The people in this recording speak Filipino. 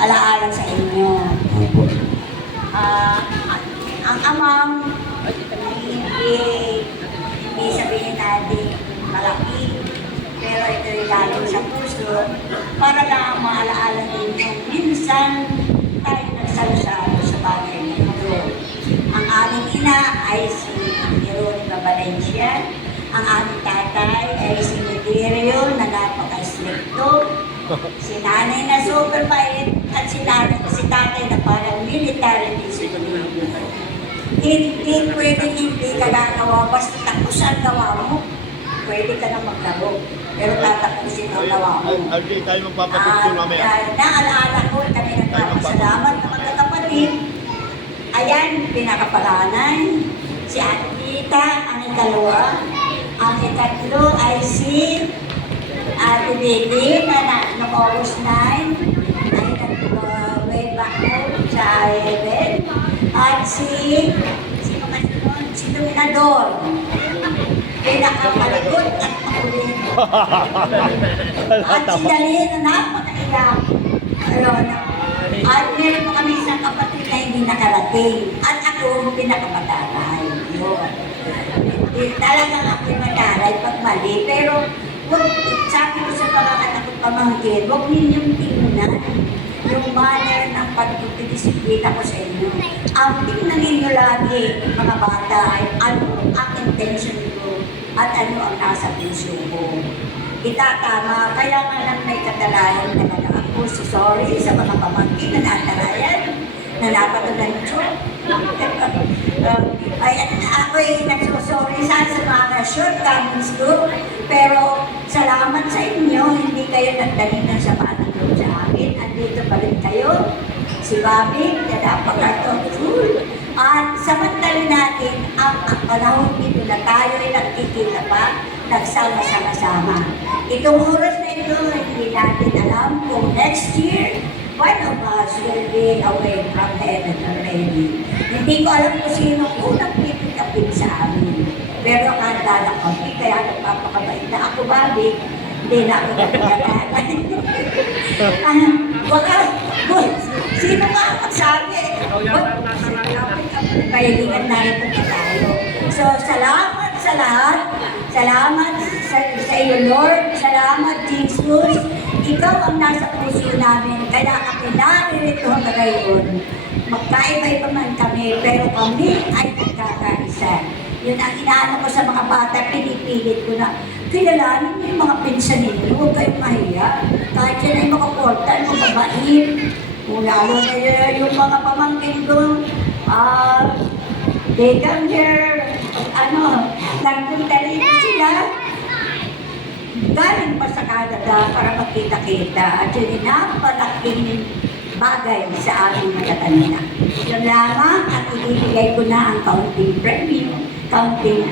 alaala sa inyo. Opo. Ang amang hindi sabihin natin malaki, pero ito'y lalo sa puso para lang maalaala ninyo. Minsan tayo nagsalusalo sa bagay na ito. Ang aming ina ay si Veronica Valencia. Ang aming tatay ay si Niderio na napaka-stricto. Si nanay na super bait at si tatay na parang military discipline. Hindi pwedeng hindi ka gagawa, basta tapos ang gawa mo, pwede ka na maglaro. Pero tatapusin ang gawa mo. Aldi, tayo magpapapicture mamaya. Naalala ko, kami nagpapasalamat ng magkakapatid. Ayan, pinakapalanay. Si Ate Tita, ang ikalawa. Ang ikatlo ay si Ate Baby na noong August 9 ay nag-way back home sa Ireland. At si Dominador, pinakapalagot at makulit. At si Dalin na napakaiyak. Ayun. At meron pa kami isang kapatid na hindi nakarating. At ako ang pinakapataray. Yun. Talagang ako mataray pag mali. Pero sabi ko sa mga anak ko pamangkin, huwag ninyong tingnan yung manner ng pagdidisiplina ko sa inyo. Ang tingnan ninyo lagi, mga bata, ay ano ang intention ko at ano ang nasa puso ko. Itatama, kaya nga lang may katalayan talaga ako. Sorry sa mga pamangkin na natarayan, na napatulan ko. Ako'y nagsusorry sa mga shortcomings ko, pero salamat sa inyo, hindi kayo nagdalingan sa panagod sa akin. Andito pa rin kayo, si Bobby, na napaka-thoughtful. At samantalin natin ang panahon dito na tayo ay nagkikita pa, nagsama-sama-sama. Itong oras na ito, hindi natin alam kung next year, one of us will be away from heaven already. Hindi ko alam kung sino unang pipikapin sa amin. Pero akala ko, kaya nagpapakabait na ako, Bobby. Hindi na ako nagpapakabait. Baka, sino ka ang sabi? Kahilingan na ito na tayo. So, salamat sa lahat. Salamat sa iyo, Lord. Salamat, Jesus. Ikaw ang nasa puso namin. Kaya kami naririto ngayon. Magkaiba-iba man kami, pero kami ay nagkakaisa. Yun ang inaano ko sa mga bata, pinipilit ko na kilalanin niyo yung mga pinsan ninyo, huwag kayong mahiya. Kahit yan ay makaportal, makabait. Kung lalo na yung mga pamangkin ko, they come here, nagpunta rin sila. Galing pa sa Canada para magkita-kita. At yun napalaking bagay sa aming matatanda. Yun lamang at ibibigay ko na ang kaunting premium, kaunting